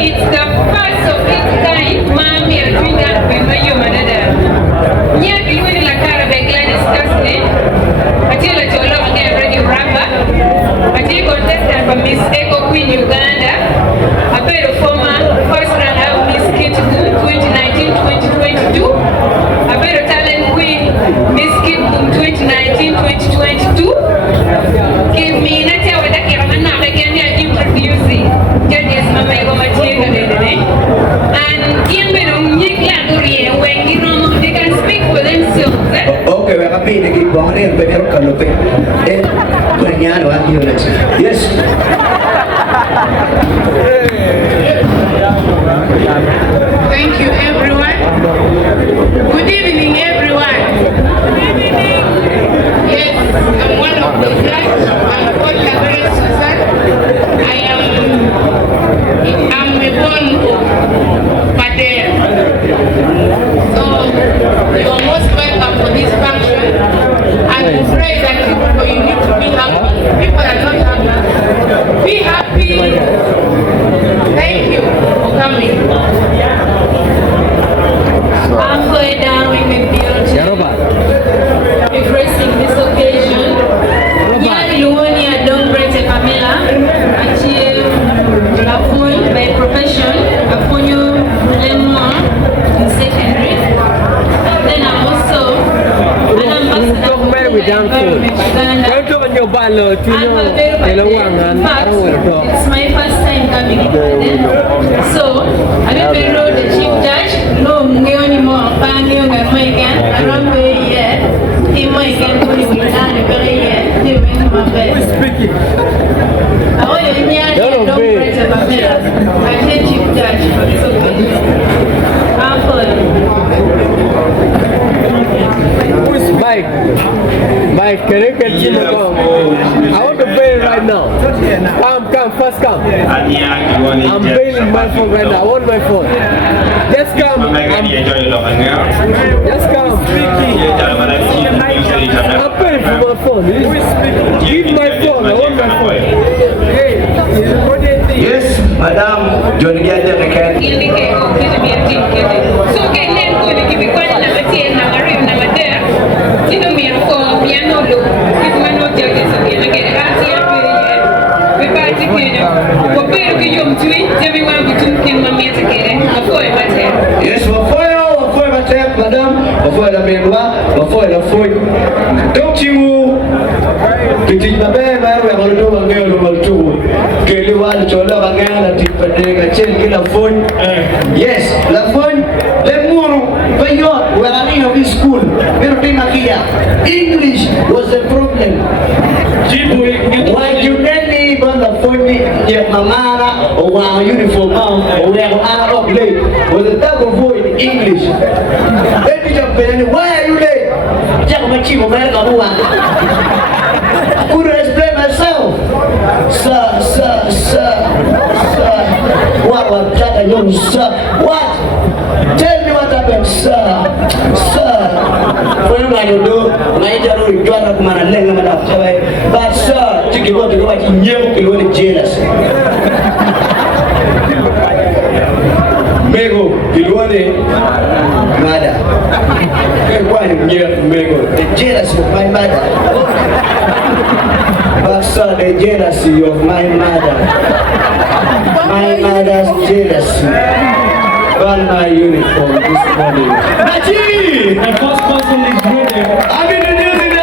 It's the first of its kind. Mommy, I'm doing that with my mother. Yeah, you will like Arabic discussing. I tell you, you're already rapper. I tell you, contestant from Miss Eco Queen Uganda. I paid a former first runner Miss Kit 2019-2022. I paid a talent queen Miss Kit 2019-2022. Give me not tell what I can introducing judges Mama Machiga and give me when they can speak for themselves. Okay, we're happy to keep on in, but we're going to yes. Thank you, everyone. Good evening, everyone. Good evening. Yes, I'm one of the judges. I'm called Susan. I'm a born Padere. So you're most welcome for this function. And we pray that you need to be happy. People are not happy. Be happy. Thank you for coming. Halfway down we may be embracing this occasion. Nyari Luonia don't break the Pamela. Achieve by profession, Afonyo Lemon in secondary. And then I'm also an ambassador for it's my first time coming in Uganda. So I will be the chief judge. No, Mungioni more Panyo and American. I don't know yet. He might get to the Uganda very yet. He went to my best. Oh, yeah, don't break the Pamela. I can't chief judge for this occasion. Mike, can you continue? I want to bail right now. Come, first come. I'm bailing my phone right now. I want my phone. Just come. Just come. I'm paying for my phone. Give my phone. I want my phone. Yes, Madam, John Gada Mekan. So can then go to give you one number 10, number 11, number 10. You know me for piano look. If my no judges again, I get a we party piano. For better to you to it, everyone between him and me together. Before I yes, before I Madam, before the Melua, before the food. Don't you teach my baby, we're going to do a girl too. Kelly one to love again at the phone. Yes, the phone, the moon, but you are in school. English was the problem. Why you really want the phone? Your mama or one uniform or where are up late was a double void in English. Let me jump in. Why are you late? I couldn't explain myself. Sir. What was that? Sir. What? Tell me what happened, sir. What am I to do? But sir, you go to what you knew jealous. Mego, you want it? Mother. The jealousy of my mother. But sir, the jealousy of my mother. My mother's jealousy. On my uniform this morning. Machi! The first person is ready. I'm introducing the